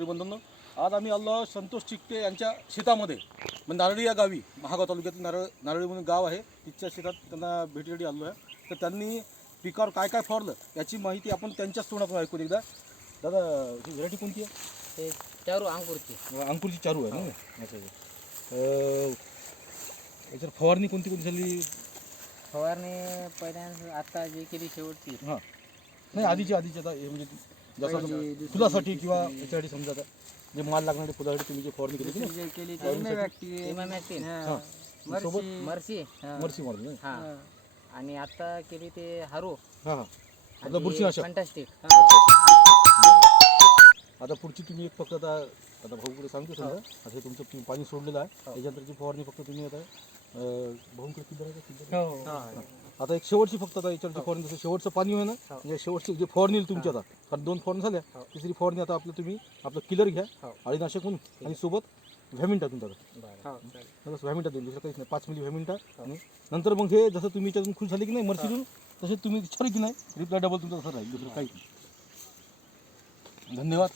शेतकरी बंधूंनो, आज आम्ही आलो संतोष चिकटे यांच्या शेतामध्ये, म्हणजे नारळी या गावी, महागाव तालुक्यातील नारळी म्हणून गाव आहे, तिच्या शेतात त्यांना भेटीसाठी आलो आहे. तर त्यांनी पिकावर काय काय फवारलं याची माहिती आपण त्यांच्याच तोंडातून ऐकू एकदा. दादा, ही व्हरायटी कोणती आहे? ते चारू अंकुरची. अंकुरची चारू आहे ना. अच्छा. याच्यावर फवारणी कोणती कोणती झाली? फवारणी पहिल्यांदा आता जी केली शेवटची. हां, नाही आधीची आता हे म्हणजे जसं फुलासाठी किंवा याच्यासाठी समजा आता जे माल लागणारे फुलासाठी तुम्ही जे फवारणी केली जे केली इमामॅक्टिन, सोबत मर्सी मर्सी मारली ना. हा, आणि आता केली ते हारू. हां हां, आपलं बुरशीनाशक. फॅन्टास्टिक. आता पुढची तुम्ही एक फक्त आता भाऊकडे सांगतो समजा, आता हे तुमचं पाणी सोडलेलं आहे, त्याच्यानंतरची फवारणी फक्त तुम्ही आता भाऊकडे किती राहायचं. आता एक शेवटची फक्त आता याच्यावरची फवारणी, जसं शेवटचं पाणी आहे ना, म्हणजे शेवटची जे फवारणी येईल तुमची आता, कारण 2 फवारणी झाल्या, तिसरी फवारणी आता आपलं तुम्ही आपलं किलर घ्या अळीनाशक म्हणून, आणि सोबत व्हॅमिंटा तुमच्याकडे व्हॅमिंटा देईल, दुसरं काहीच नाही. 5 मिली व्हॅमिंटा. आणि नंतर मग हे जसं तुम्ही याच्यातून खुश झाले की नाही मर्सीतून, तसे तुम्ही छान की नाही रिप्लाय डबल तुमचं तसं राहील, दुसरं काही नाही. धन्यवाद.